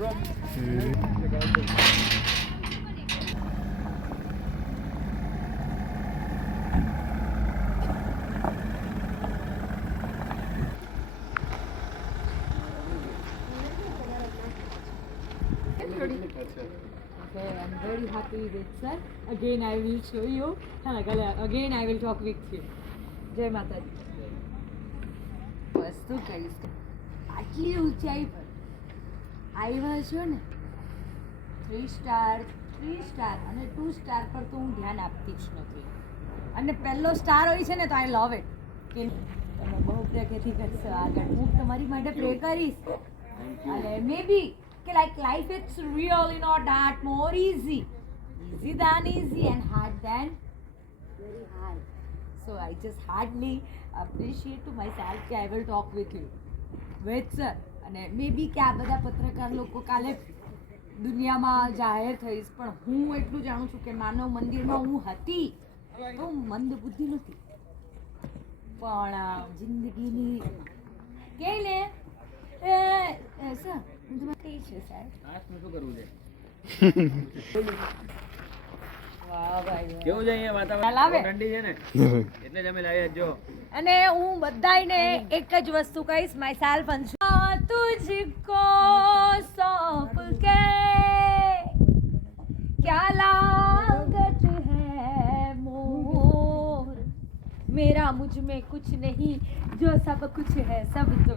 Okay, I'm very happy with sir. Again, I will show you. Again, I will talk with you. Jai Mata Mataji. વસ્તુ કહીશ આટલી ઊંચાઈ આવ્યા છો ને? થ્રી સ્ટાર થ્રી સ્ટાર અને ટુ સ્ટાર પર તો હું ધ્યાન આપતી જ નથી. અને પહેલો સ્ટાર હોય છે ને તો આઈ લવ ઇટ કે તમે બહુ પ્રગતિ કરશો. આગળ હું તમારી માટે પ્રે કરીશ. અને મે બી કે like life it's real in not that more easy easy than easy and hard than very so so, i just hardly appreciate to myself i will talk with you. With sir. અને મે બી કે આ બધા પત્રકાર લોકો કાલે દુનિયામાં જાહેર થઈશ પણ હું એટલું જાણું છું કે માનવ મંદિરમાં હું હતી. તો હું મંદ બુદ્ધિ નથી. પણ જિંદગીની કે ને સર હું તમારે કઈ છે સાહેબ શું કરવું છે. કેવું છે અહીંયા વાતાવરણ? ઠંડી છે ને? એટલે જ અમે જો. અને હું બધાયને એક જ વસ્તુ કહીશ માય સેલ્ફ અંશુ તુજકો સોંપ કે ક્યા લાગત હે મોર? મેરા મુજ મે કુછ નહીં જો સબ કુછ હૈ સબ તો.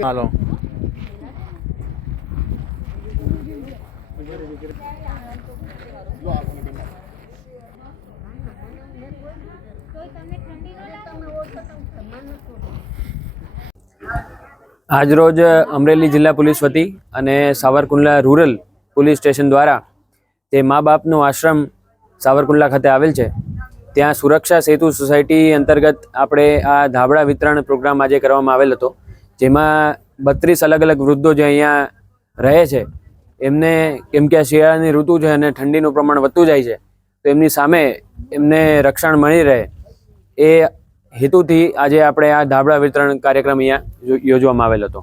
હાલો. આજરોજ અમરેલી જિલ્લા પોલીસ વતી અને સાવરકુંડલા રૂરલ પોલીસ સ્ટેશન દ્વારા તે મા બાપનો આશ્રમ સાવરકુંડલા ખાતે આવેલ છે. ત્યાં સુરક્ષા સેતુ સોસાયટી અંતર્ગત આપણે આ ધાબળા વિતરણ પ્રોગ્રામ આજે કરવામાં આવેલ હતો. જેમાં બત્રીસ અલગ અલગ વૃદ્ધો જે અહીંયા રહે છે, એમને કેમ કે શિયાળાની ઋતુ છે અને ઠંડીનું પ્રમાણ વધતું જાય છે, તો એમની સામે એમને રક્ષણ મળી રહે. એ હેતુથી આજે આપણે આ ધાબળા વિતરણ કાર્યક્રમ અહીંયા યોજવામાં આવેલ હતો.